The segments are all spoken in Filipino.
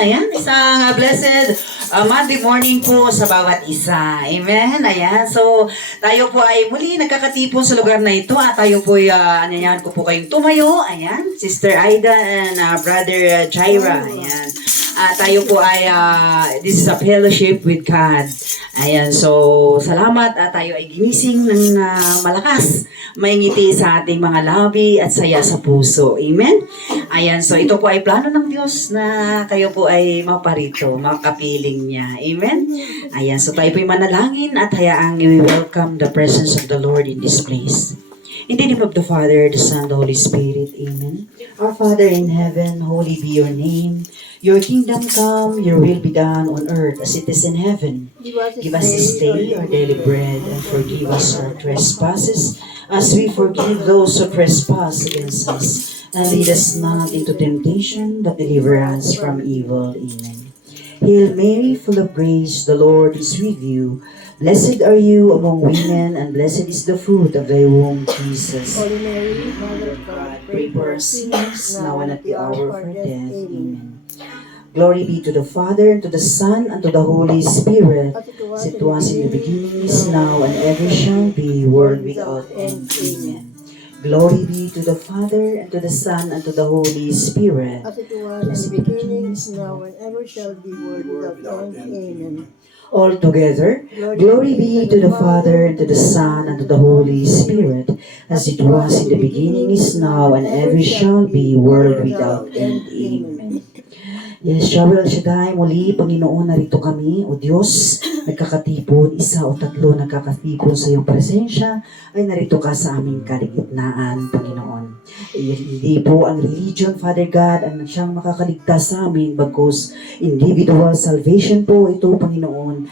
Ayan, isang blessed Monday morning po sa bawat isa. Amen. Ayan. So, tayo po ay muli nagkakatipon sa lugar na ito at tayo po ay anyayahan ko po kayong tumayo. Ayan. Sister Aida and Brother Jaira. Ayan. Tayo po ay, this is a fellowship with God. Ayan, so salamat at tayo ay ginising ng malakas. May ngiti sa ating mga labi at saya sa puso. Amen? Ayan, so ito po ay plano ng Diyos na kayo po ay maparito, makapiling niya. Amen? Ayan, so tayo po ay manalangin at hayaang i-welcome the presence of the Lord in this place. In the name of the Father, the Son, the Holy Spirit. Amen. Our Father in heaven, holy be your name. Your kingdom come, your will be done on earth as it is in heaven. Give us this day our daily bread and forgive us our trespasses as we forgive those who trespass against us. And lead us not into temptation, but deliver us from evil. Amen. Hail Mary, full of grace, the Lord is with you. Blessed are you among women, and blessed is the fruit of thy womb, Jesus. Holy Mary, Mother of God, Pray for us sinners, now and at the hour of our death. Amen. Glory be to the Father, and to the Son, and to the Holy Spirit, as it was in the beginning, is now, and ever shall be, world without end. Amen. Glory be to the Father, and to the Son, and to the Holy Spirit, as it was in the beginning, is now, and ever shall be, world without end. Amen. all together. Glory be to the Father, and to the Son, and to the Holy Spirit, as it was in the beginning, is now, and ever shall be, world without end. Amen. Yes, Yahweh Shaddai, muli, Panginoon, narito kami, O Diyos, nagkakatipon, isa o tatlo nagkakatipon sa iyong presensya, ay narito ka sa aming kaligitnaan, Panginoon. Hindi po ang religion, Father God, ang siyang makakaligtas sa amin, bagkus individual salvation po ito, Panginoon,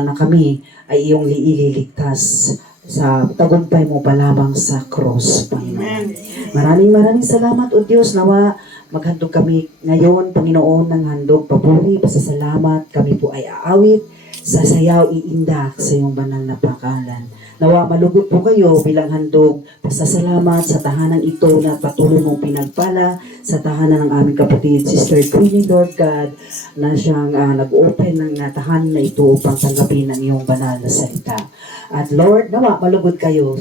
na kami ay iyong ililigtas sa tagumpay mo pa lamang sa cross, Panginoon. Maraming salamat, O Diyos, nawa maghandog kami ngayon, Panginoon, ng handog, papuri, pasasalamat. Kami po ay aawit, sasayaw, iindak sa iyong banal na pangalan. Nawa malugod po kayo bilang handog, pasasalamat sa tahanan ito na patuloy mong pinagpala, sa tahanan ng aming kapatid, Sister Queenie, Lord God, na siyang nag-open ng tahanan na ito upang tanggapin ang iyong banal na salita. At Lord, nawa malugod kayo,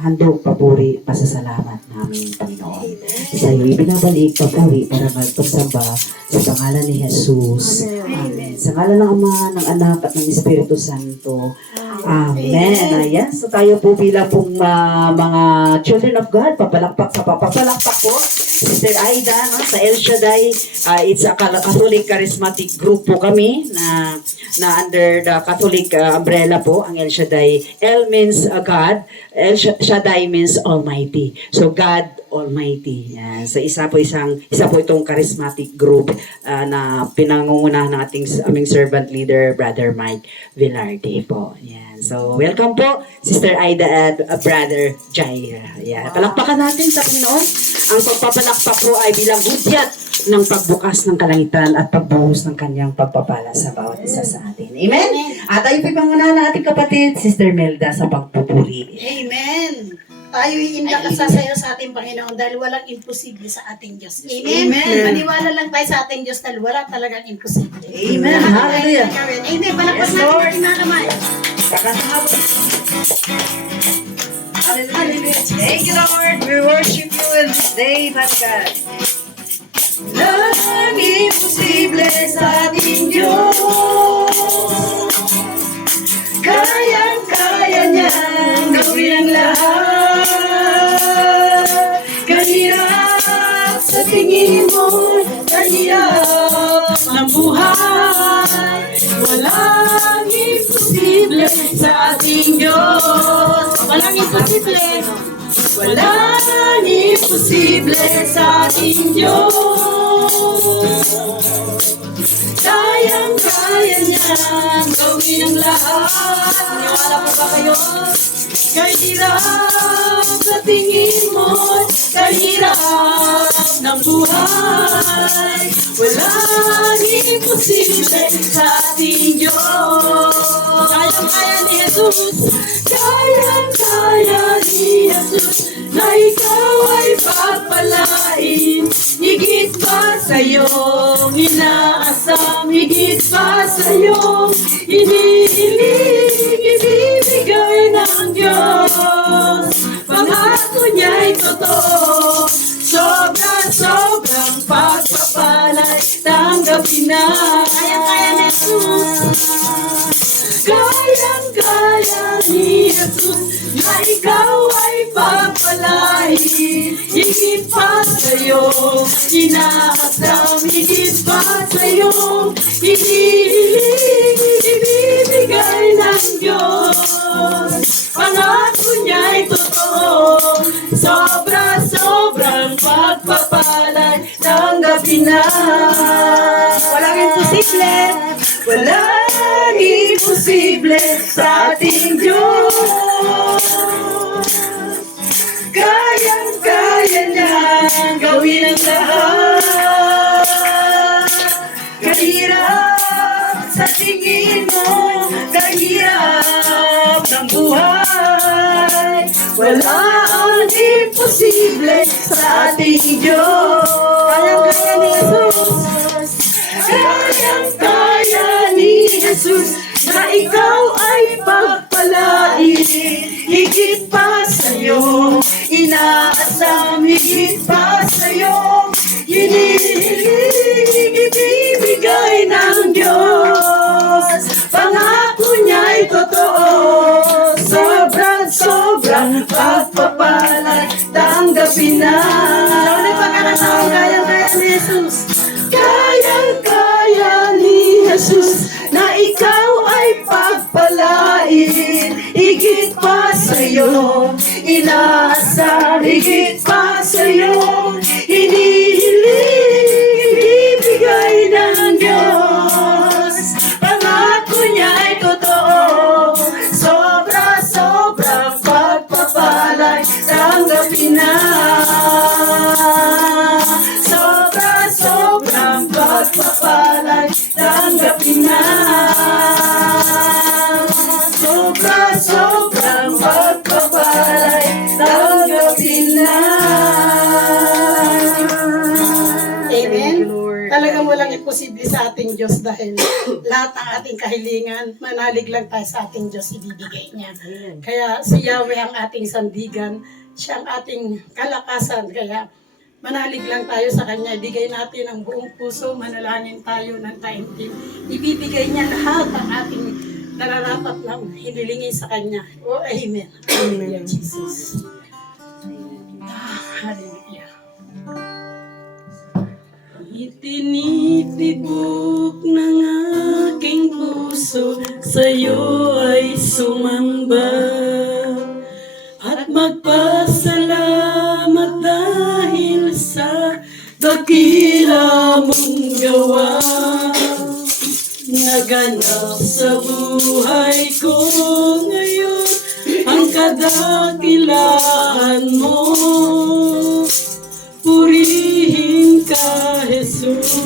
handog, papuri, pasasalamat namin, Panginoon. Sa iyo ibinabalik, papuri, para magpagsamba sa pangalan ni Jesus. Amen. Sa ngalan ng Ama, ng Anak, at ng Espiritu Santo. Amen. Ayan. So tayo po bilang pong mga children of God, papalakpak po. Sister Aida, no, sa El Shaddai, it's a Catholic Charismatic group po kami na under the Catholic umbrella po, ang El Shaddai. El means God, El Shaddai means Almighty. So God Almighty. Yan. So isa po itong charismatic group na pinangungunahan ng aming servant leader, Brother Mike Villarde po. Yan. So welcome po, Sister Aida at Brother Jaira. Yan. Palakpakan natin sa Panginoon. Ang pagpapalakpak po ay bilang hudyat ng pagbukas ng kalangitan at pagbuhos ng kanyang pagpapala sa bawat isa sa atin. Amen? At tayo po pangunahan ng ating kapatid, Sister Melda, sa pagpupuri. Amen. Tayo iindak at sasayo sa ating Panginoon dahil walang imposible sa ating Diyos. Amen. Maniwala lang tayo sa ating Diyos dahil wala talagang imposible. Amen. Hallelujah. Amen. Palakpas Yes, natin Lord. ating mga kamay. Hallelujah. Thank you, Lord. We worship you in this day, Father God. Walang imposible sa ating Diyos. Kayang-kaya niyang gawin ang lahat. Kahirap sa tingin mo, kahirap ng buhay. Walang imposible sa ating Diyos. Walang imposible. Walang imposible sa ating Diyos. Kayang-kaya niyang gawin ang lahat. Niwala po ba kayo? Kahirap sa tingin mo, kahirap ng buhay. Walang imposible sa ating Diyos. Kayang-kaya ni Jesus. Kayang-kaya ni Jesus na ikaw ay papalain higit pa sa iyong inaasam higit pa sa'yo, inihiling, ibibigay ng Diyos. Pangako niya'y totoo, sobrang pagpapalay, tanggapin na. Kaya ni Jesus. Kayang-kaya ni Jesus na ikaw ay pagpalain. Higit pa sa'yo, inaasam higit pa sa'yo, inihiling, ibibigay ng Diyos. Pangako niya'y totoo, sobrang pagpapalay, tanggapin na. Walang imposible. Walang imposible sa ating Diyos. Kayang-kaya niyang gawin ang lahat. Kahirap sa tingin mo, kahirap ng buhay, wala ang imposible sa ating Diyos. Kayang-kaya ni Jesus. Kayang-kaya ni Jesus na ikaw ay pagpalain. Higit pa sa'yo, inaasam higit pa sa'yo, hinihiling, ibibigay ng Diyos. Pangako niya'y totoo, sobrang pagpapalay, tanggapin na. Ulit pagkakataon, kayang-kaya ni Jesus. Kayang-kaya ni Jesus na ikaw ay pagpalain. Higit pa sa'yo, inaasam higit pa sa'yo, hinihiling, ibibigay ng Diyos. Pangako niya'y totoo, sobrang pagpapalay, tanggapin na. Sobrang pagpapalay, tanggapin na. Sobrang pagpapalay, tanggapin na. Amen. Talagang walang imposible sa ating Diyos dahil lahat ng ating kahilingan, manalig lang tayo sa ating Diyos, ibibigay niya. Kaya si Yahweh ang ating sandigan, siya ang ating kalakasan. Kaya manalig lang tayo sa Kanya, ibigay natin ang buong puso, manalangin tayo ng taimtim. Ibibigay niya lahat ang ating nararapat na hinilingi sa Kanya. Oh, Amen. Hallelujah, Jesus. Hallelujah. Itinitibok ng aking puso, sa'yo ay sumamba at magpasalamat dahil sa dakila mong gawa. Naganap sa buhay ko ngayon ang kadakilaan mo. Purihin ka, Jesus.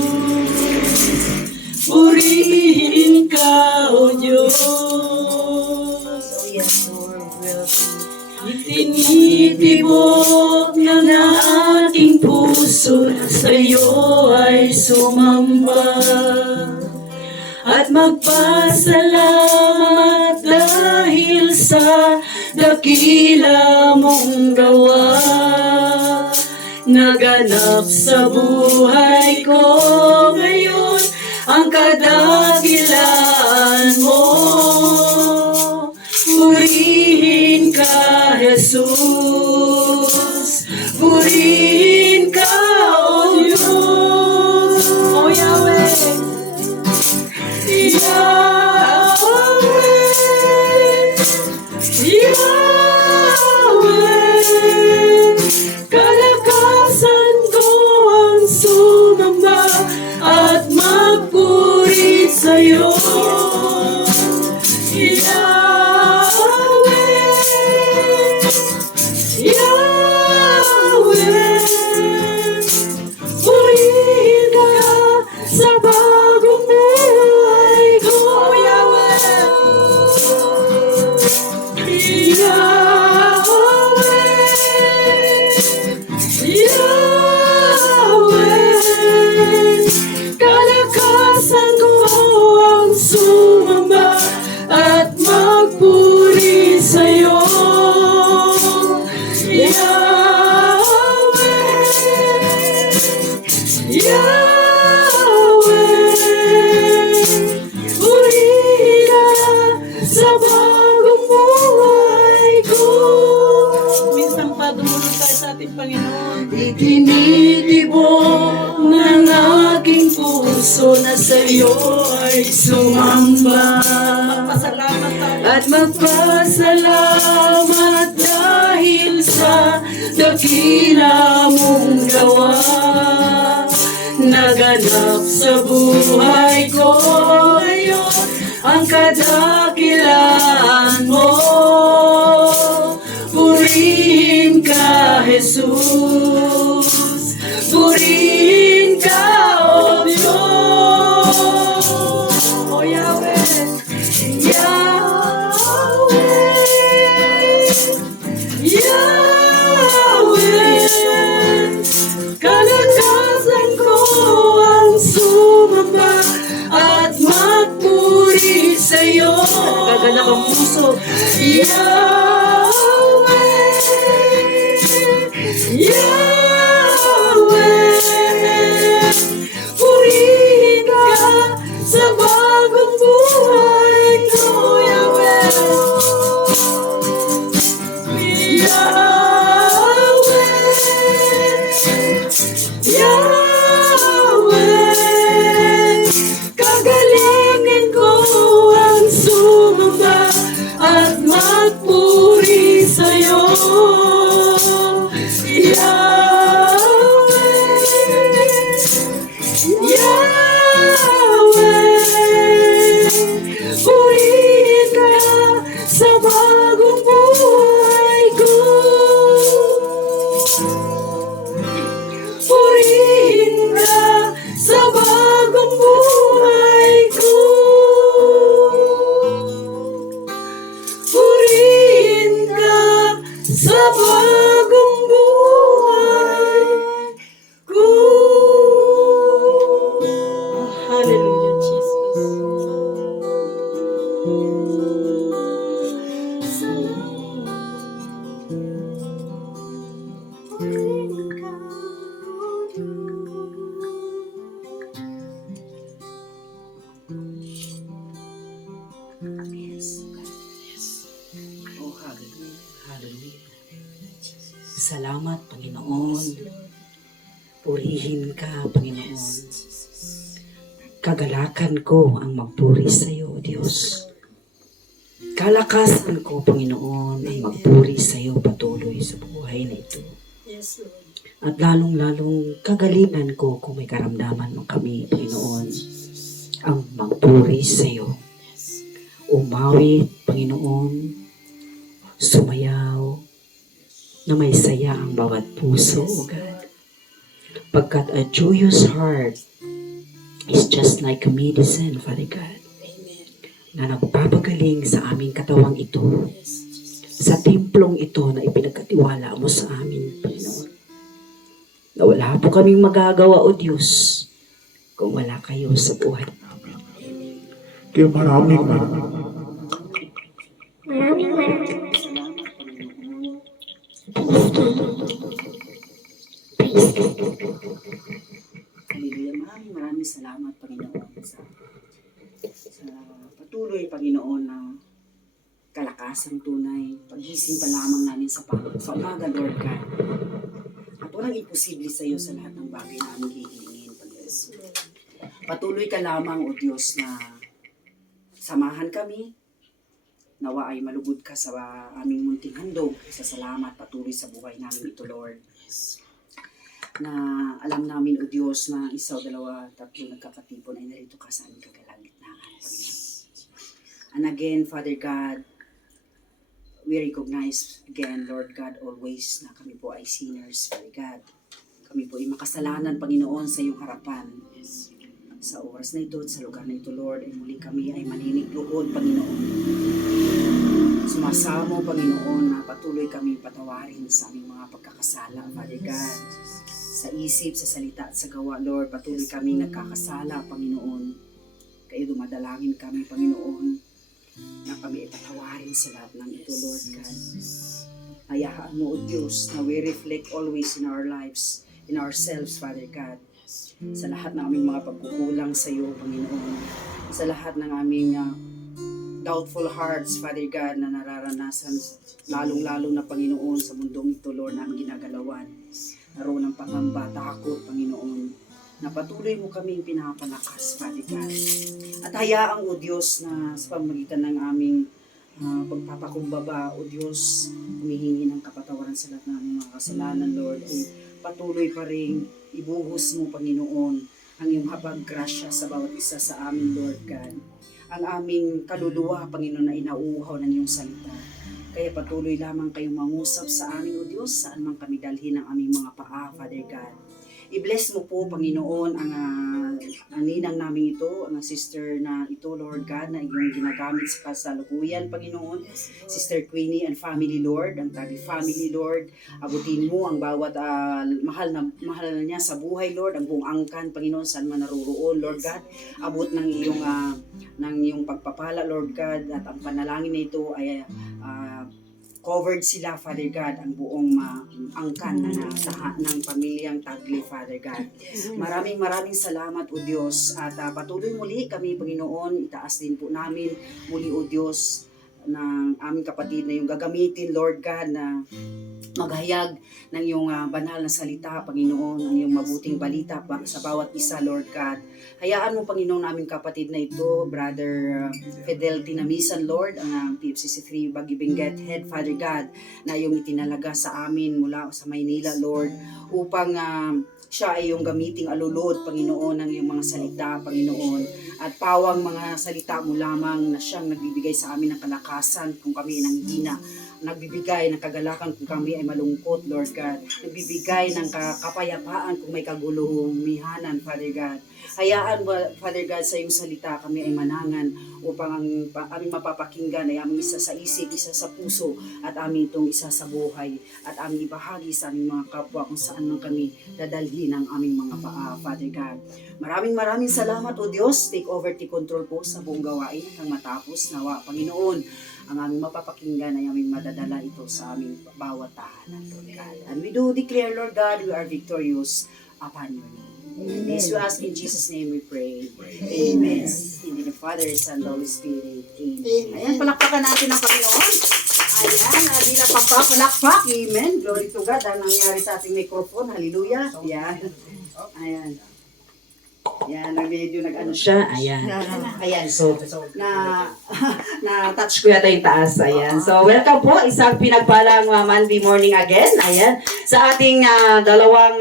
Purihin ka, O Diyos. Itinitibok ng aking puso, sa'yo ay sumamba at magpasalamat dahil sa dakila mong gawa. Naganap sa buhay ko ngayon ang kadakilaan mo. Purihin ka, Jesus. Purihin ka, O Diyos. O Yahweh. Yahweh. Yahweh. Kalakasan ko ang sumamba at magpuri sa'yo. Yahweh, purihin ka sa puso na sa'yo ay sumamba. Pasalamat tayo. At magpasalamat dahil sa dakila mong gawa. Naganap sa buhay ko ngayon ang kadakilaan mo. Purihin ka, Jesus. Purihin ka, O Diyos. O Yahweh, Yahweh, Yahweh, kalakasan ko ang sumamba at magpuri sa'yo. Nagaganap ang puso. Yahweh, Yahweh, purihin ka sa bagong buhay ko, Yahweh. Yahweh, kagalingan ko ang sumamba at magpuri sa'yo. Yahweh, Yahweh, purihin ka sa bagong buhay ko. Purihin ka sa bagong buhay ko. Purihin ka sa bagong buhay ko. Hallelujah, Jesus. Oh, hallelujah. Hallelujah. Salamat, Panginoon. Purihin ka, Panginoon. Kagalakan ko ang magpuri sa iyo, Diyos. Kalakasan ko, Panginoon, ang magpuri sa iyo patuloy sa buhay na ito. Yes, Lord. At lalong-lalong kagalingan ko kung may karamdaman man kami, Panginoon, ang magpuri sa iyo. Umawit, Panginoon, sumayaw, na may saya ang bawat puso, O God. Pagkat a joyous heart is just like a medicine, Father God, na nagpapagaling sa aming katawang ito, sa templong ito na ipinagkatiwala mo sa amin, Panginoon. Na wala po kaming magagawa, O Diyos, kung wala kayo sa buhay. Kaya maraming Hallelujah, maraming salamat, Panginoon, sa patuloy, Panginoon, na kalakasang tunay, paggising pa lamang namin sa umaga, Lord God. At walang imposible sa iyo sa lahat ng bagay na aming hihingin, Panginoon. Patuloy ka lamang, O Diyos, na samahan kami. Nawa ay malugod ka sa aming munting handog. Sa salamat patuloy sa buhay namin ito, Lord. Na alam namin, O Diyos, na isa o dalawa, tatlo nagkakatipon ay narito ka sa aming kagalagitnaan, Panginoon. And again, Father God, we recognize again, Lord God, always na kami po ay sinners, Father God. Kami po ay makasalanan, Panginoon, sa iyong harapan. Sa oras na ito at sa lugar na ito, Lord, ay muli kami ay maninigluhod, Panginoon. Sumasamo, Panginoon, na patuloy kami patawarin sa aming mga pagkakasala, Father God. Sa isip, sa salita at sa gawa, Lord, patuloy kami nagkakasala, Panginoon. Kaya dumadalangin kami, Panginoon, na kami ipatawarin sa lahat ng ito, Lord God. Hayaan mo, O Diyos, na we reflect always in our lives, in ourselves, Father God. Sa lahat ng aming mga pagkukulang sa iyo, Panginoon. Sa lahat ng aming doubtful hearts, Father God, na nararanasan, lalong-lalo na, Panginoon, sa mundong ito, Lord, na aming ginagalawan. Naroon ng pangamba, takot, Panginoon. na patuloy mo kaming pinapalakas, Father God. At hayaan, O Diyos, na sa pamamagitan ng aming pagpapakumbaba, O Diyos, humihingi ng kapatawaran sa lahat ng aming mga kasalanan, Lord, ay patuloy pa rin ibuhos mo, Panginoon, ang iyong habang grasya sa bawat isa sa amin, Lord God. Ang aming kaluluwa, Panginoon, na inauuhaw ng iyong salita. Kaya patuloy lamang kayong mangusap sa amin, O Diyos, saan man kami dalhin ang aming mga paa, Father God. I-bless mo po, Panginoon, ang ninang namin ito, ang sister na ito, Lord God, na iyong ginagamit sa kasalukuyan, Panginoon. Sister Queenie and family, Lord, ang Tabi family, Lord. Abutin mo ang bawat mahal na niya sa buhay, Lord, ang buong angkan, Panginoon, saan man naroroon, Lord God. Abot ng iyong pagpapala, Lord God, at ang panalangin na ito ay covered sila, Father God, ang buong angkan ng pamilyang Tagle, Father God. Maraming salamat, O Diyos, at patuloy muli kami, Panginoon, itaas din po namin muli, O Diyos, ng aming kapatid na yung gagamitin, Lord God, na maghayag ng iyong banal na salita, Panginoon, ang iyong mabuting balita sa bawat isa, Lord God. Hayaan mo, Panginoon, aming kapatid na ito, Brother Fidel Tinamisan, Lord, ang PFCC3 Baguio Benguet Head, Father God, na iyong itinalaga sa amin mula sa Maynila, Lord, upang siya ay yung gamiting alulod, Panginoon, ng iyong mga salita, Panginoon. At pawang mga salita mo lamang na siyang nagbibigay sa amin ng kalakasan kung kami nang hina. Nagbibigay ng kagalakan kung kami ay malungkot, Lord God. Nagbibigay ng kapayapaan kung may kagulumihanan, Father God. Hayaan mo, Father God, sa iyong salita kami ay manangan upang ang aming mapapakinggan ay aming isa sa isip, isa sa puso, at aming itong isa sa buhay, at aming ibahagi sa aming mga kapwa kung saan man kami dadalhin ang aming mga paa, Father God. Maraming salamat, O Diyos. Take over, take control po sa buong gawain hanggang matapos. Nawa, Panginoon, ang aming mapapakinggan ay aming madadala ito sa aming bawat tahanan, Lord God. And we do declare, Lord God, we are victorious upon your name. This we ask in Jesus' name we pray. Amen. In the name of the Father, Son, Holy Spirit. Amen. Ayan, palakpakan natin ang Panginoon. Ayan, bilang pagpapalakpak. Amen. Glory to God. Ang nangyari sa ating microphone. Hallelujah. Ayan. Ayan. Yan, medyo nag-ano siya. Ayan. Ayan, so, na-touch ko yata yung taas. Ayan. So, welcome po. Isang pinagpalang Monday morning again. Ayan. Sa ating dalawang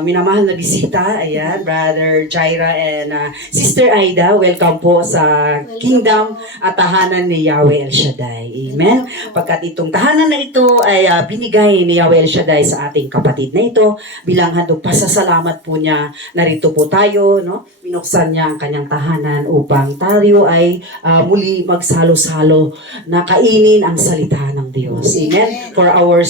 minamahal na bisita. Ayan, Brother Jaira and Sister Aida. Welcome po sa Kingdom at tahanan ni Yahweh El Shaddai. Amen. Pagkat itong tahanan na ito ay binigay ni Yahweh El Shaddai sa ating kapatid na ito bilang handog pasasalamat po niya. Narito po tayo, no? Binuksan niya ang kanyang tahanan upang tayo ay muli magsalo-salo na kainin ang salita ng Diyos. Amen. For our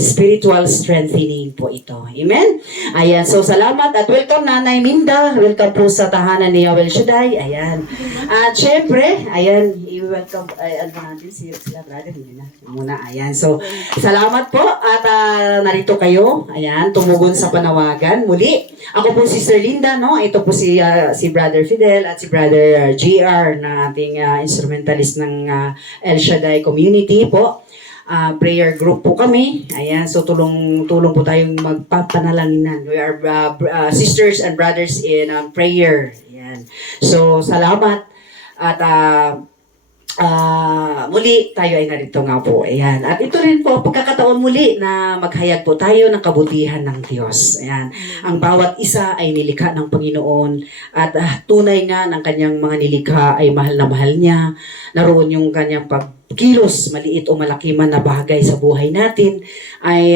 spiritual strengthening po ito. Amen. Ayan. So, salamat at welcome Nanay Minda. Welcome po sa tahanan ni Yahweh El Shaddai. Ayan. At syempre, ayan, i-welcome, natin sila, brother. Muna. Ayan. So, salamat po at narito kayo. Ayan. Tumugon sa panawagan. Muli, ako po Sister Linda, no? Ito po si Brother Fidel at si Brother GR na ating instrumentalist ng El Shaddai community po. Prayer group po kami. Ayan, so tulong po tayong magpapanalanginan. We are sisters and brothers in prayer. Ayan. So, salamat at muli tayo ay narito nga po. Ayan. At ito rin po pagkakataon muli na maghayag po tayo ng kabutihan ng Diyos. Ayan. Ang bawat isa ay nilikha ng Panginoon at tunay nga ng kanyang mga nilikha ay mahal na mahal niya. Naroon yung kanyang pagkilos, maliit o malaki man na bagay sa buhay natin ay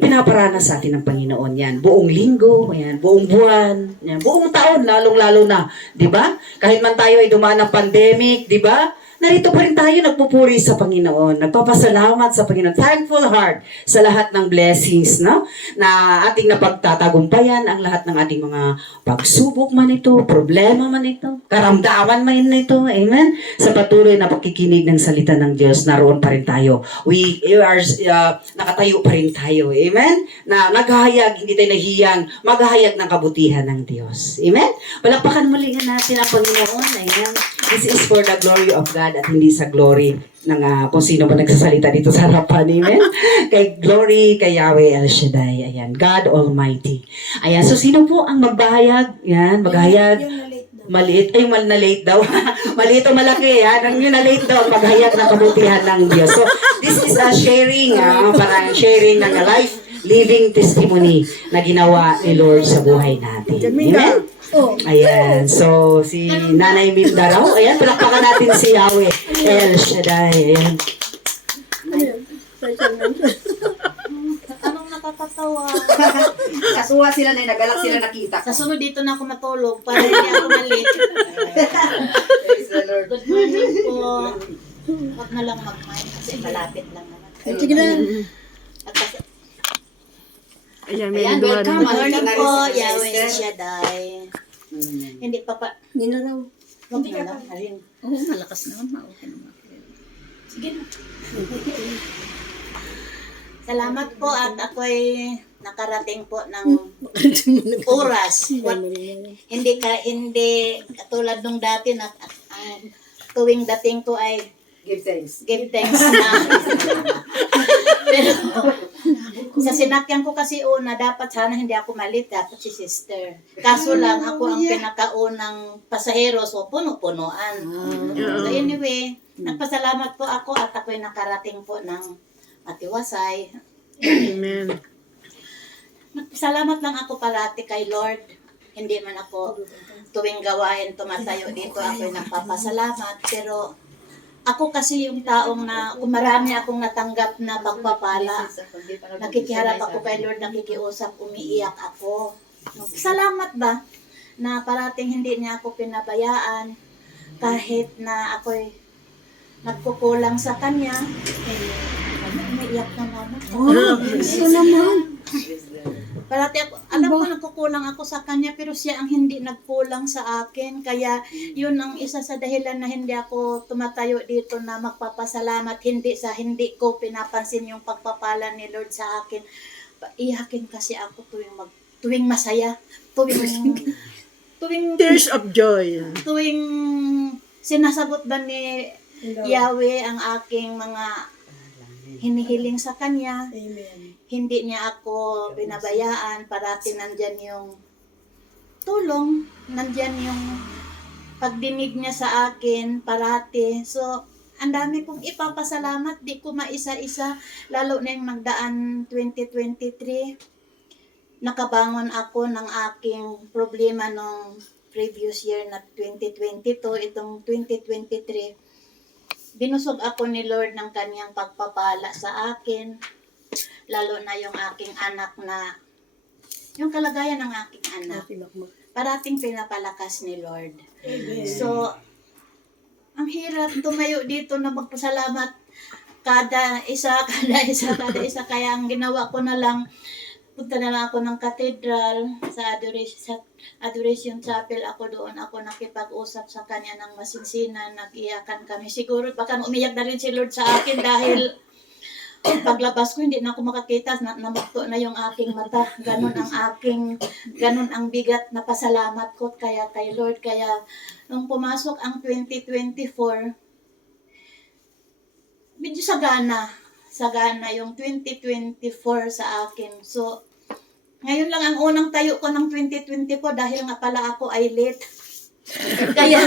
pinaparanas sa atin ng Panginoon yan. Buong linggo, yan, buong buwan, yan, buong taon, lalong-lalo na. Di ba? Kahit man tayo ay dumaan ng pandemic, di ba? Narito pa rin tayo nagpupuri sa Panginoon. Nagpapasalamat sa Panginoon. Thankful heart sa lahat ng blessings, no? Na ating napagtatagumpayan ang lahat ng ating mga pagsubok man ito, problema man ito, karamdaman man ito. Amen? Sa patuloy na pakikinig ng salita ng Diyos, naroon pa rin tayo. We are, nakatayo pa rin tayo. Amen? Na maghahayag, hindi tayo nahiyang, maghahayag ng kabutihan ng Diyos. Amen? Palakpakan muli natin ang Panginoon. Amen? This is for the glory of God at hindi sa glory ng kung sino man nagsasalita dito sa harapan. Amen? Kay glory, kay Yahweh El Shaddai. Ayan, God Almighty. Ayan, so sino po ang magbahayag? Yan, maghayag. Yung na-late daw. Maliit, ay na late daw. Maliit o malaki, yan. Ang yun na late daw, maghayag ng kabutihan ng Diyos. So, this is a sharing, parang sharing ng life, living testimony na ginawa ni Lord sa buhay natin. Amen? Ayan, so si Nanay Minda raw, ayan, palakpakan natin si Yahweh El Shaddai. Ayan. Anong nakakatawa? Kasuwa sila na nagalak sila nakita. Sa sunod dito na ako matulog para hindi ako malate. Good morning po. Huwag na lang mag-mind kasi malapit lang naman. Sige na. At kasi, Ayan, ayan, welcome. Morning po, Yahweh El Shaddai. Hindi pa pa. Hindi na raw. Huwag na lang. Alin. Oo, malakas naman. Okay naman. Sige na. Salamat po at ako'y nakarating po ng oras. Hindi katulad nung dati na tuwing dating ko ay Give thanks. give thanks na. Pero sa sinakyan ko kasi una, dapat sana hindi ako malit, dapat si sister. Kaso lang, ako ang pinakaunang pasahero, so puno-punuan. So anyway, nagpasalamat po ako at ako'y nakarating po ng matiwasay. Amen. Nagpasalamat lang ako parati kay Lord. Hindi man ako tuwing gawain tumatayo dito, ako'y nagpapasalamat. Pero ako kasi yung taong na kung marami akong natanggap na pagpapala, nakikiharap ako kay Lord, nakikiusap, umiiyak ako. Salamat ba na parating hindi niya ako pinabayaan kahit na ako'y nagkukulang sa Kanya. Umiiyak na naman. Ito naman. Parati ako, alam ko nagkukulang ako sa Kanya pero siya ang hindi nagkulang sa akin. Kaya yun ang isa sa dahilan na hindi ako tumatayo dito na magpapasalamat. Hindi ko pinapansin yung pagpapala ni Lord sa akin. Iyakin kasi ako tuwing masaya. Tuwing Tears of joy. tuwing sinasagot ba ni Yahweh ang aking mga hinihiling sa Kanya. Amen. Hindi niya ako binabayaan, parati nandyan yung tulong, nandyan yung pagdinig niya sa akin, parati. So, ang dami kong ipapasalamat, di ko maisa-isa, lalo na yung nagdaan 2023. Nakabangon ako ng aking problema nung previous year na 2022, itong 2023. Binusog ako ni Lord ng Kanyang pagpapala sa akin. Lalo na yung aking anak na, yung kalagayan ng aking anak, parating pinapalakas ni Lord. So, ang hirap tumayo dito na magpasalamat kada isa. Kaya ang ginawa ko na lang, punta na lang ako ng cathedral sa Adoration Chapel. Ako doon, ako nakipag-usap sa Kanya ng masinsinan, nag-iyakan kami. Siguro baka umiyak na rin si Lord sa akin dahil paglabas ko, hindi na ako makakita, namukto na yung aking mata. Ganon ang bigat na pasalamat ko kaya kay Lord. Kaya nung pumasok ang 2024, medyo sagana yung 2024 sa akin. So, ngayon lang ang unang tayo ko ng 2024 dahil nga pala ako ay late. Kaya,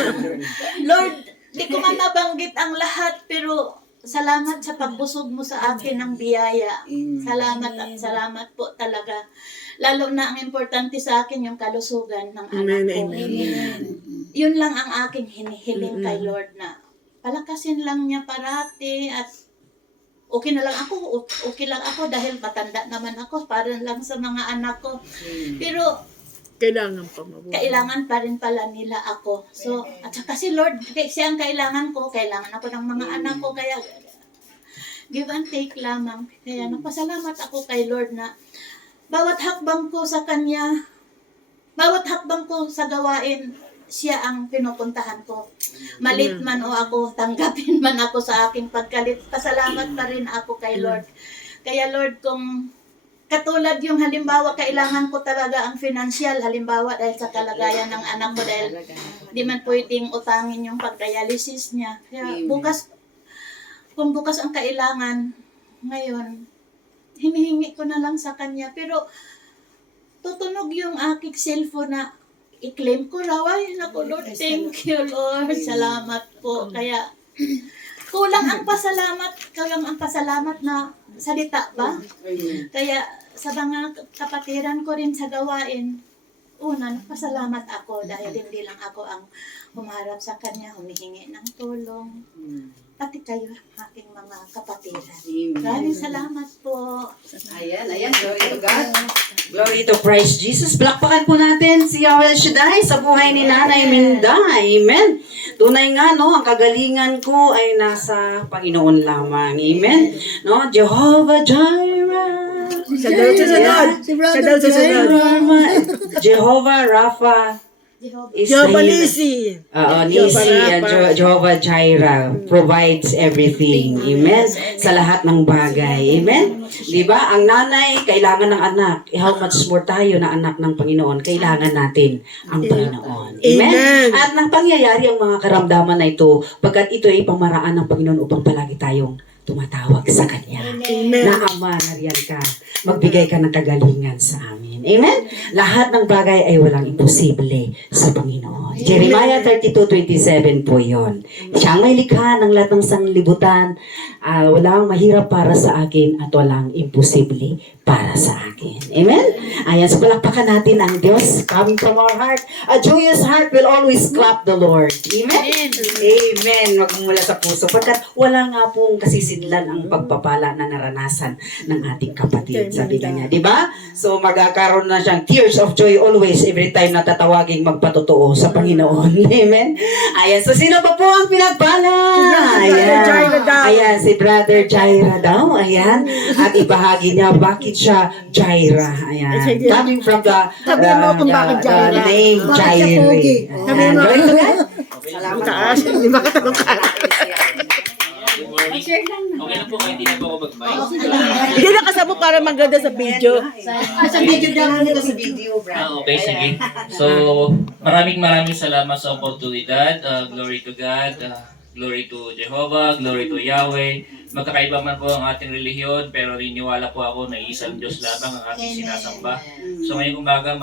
Lord, di ko man nabanggit ang lahat, pero salamat sa pagbusog mo sa akin ng biyaya. Salamat at salamat po talaga. Lalo na ang importante sa akin yung kalusugan ng anak ko. Yun lang ang aking hinihiling kay Lord na palakasin lang niya parati at okay lang ako dahil matanda naman ako para lang sa mga anak ko. Pero kailangan pa rin pala nila ako. So, at saka si Lord, siya ang kailangan ko ng mga anak ko, kaya give and take lamang. Kaya nagpasalamat ako kay Lord na bawat hakbang ko sa Kanya, bawat hakbang ko sa gawain, siya ang pinupuntahan ko. Malit man o ako, tanggapin man ako sa aking pagkalit, pasalamat pa rin ako kay Lord. Kaya Lord, kung katulad yung halimbawa, kailangan ko talaga ang financial, halimbawa dahil sa kalagayan ng anak ko, dahil di man pwedeng utangin yung pag-dialysis niya. Kaya bukas, kung bukas ang kailangan, ngayon, hinihingi ko na lang sa kanya. Pero tutunog yung aking cellphone na i-claim ko raw. Ay, naku Lord, thank you Lord. Salamat po. Kaya kulang ang pasalamat na salita ba? Kaya sa mga kapatiran ko rin sa gawain, una, pasalamat ako dahil hindi lang ako ang humarap sa kanya, humihingi ng tulong. Pati kayo, aking mga kapatiran. Maraming salamat po. Ayan, glory to God. Glory to Christ Jesus. Palakpakan po natin si Yahweh Shaddai sa buhay ni Nanay Minda. Amen. Tunay nga, no, ang kagalingan ko ay nasa Panginoon lamang. Amen. No, Jehovah Jireh. Siya daw susunod. Siya daw susunod. Jehovah Rapha. is Jehovah Nisi. Nisi. Nisi and Jehovah Jireh provides everything. Amen. Sa lahat ng bagay. Amen. Di ba? Ang nanay, kailangan ng anak. How much more tayo na anak ng Panginoon? Kailangan natin ang Panginoon. Amen. Amen. At nang pangyayari ang mga karamdaman na ito, pagkat ito ay pamaraan ng Panginoon upang palagi tayong tumatawag sa Kanya. Amen. Na Ama, nariyan ka. Magbigay ka ng kagalingan sa amin. Amen? Lahat ng bagay ay walang imposible sa Panginoon. Jeremiah 32:27 po yun. Siyang may likha ng lahat ng sanglibutan. Walang mahirap para sa akin at walang imposible para sa akin. Amen? Ayan, so palakpakan natin ang Diyos coming from our heart. A joyous heart will always clap the Lord. Amen? Amen. Magmumula sa puso. Pagkat wala nga pong kasisidlan ang pagpapala na naranasan ng ating kapatid. Sabi niya, di ba? So magkakaroon na siyang tears of joy always every time na tatawaging magpatotoo sa Panginoon. Amen? Ayan, so sino pa po ang pinagpala? Ayan. Ayan, si Brother Jaira daw. Ayan. At ibahagi niya bakit siya Jaira. Ayan. Coming from the Sabihin mo kung bakit Jaira. name Bakit siya Jaira. pogi? Sabihin mo. Glory to God. Salamat. Taas. Di ba katanong ka? Okay lang po, kahit hindi na po ako mag-bike. Hindi na kasama para maganda sa video. Sa video daw nito sa video, brother. Okay, sige. So, maraming salamat sa oportunidad. Glory to God. Glory to Jehovah. Glory to Yahweh. Magkakaiba man po ang ating relihiyon, pero niniwala po ako na isang Diyos lamang ang ating sinasamba. So, ngayong umaga,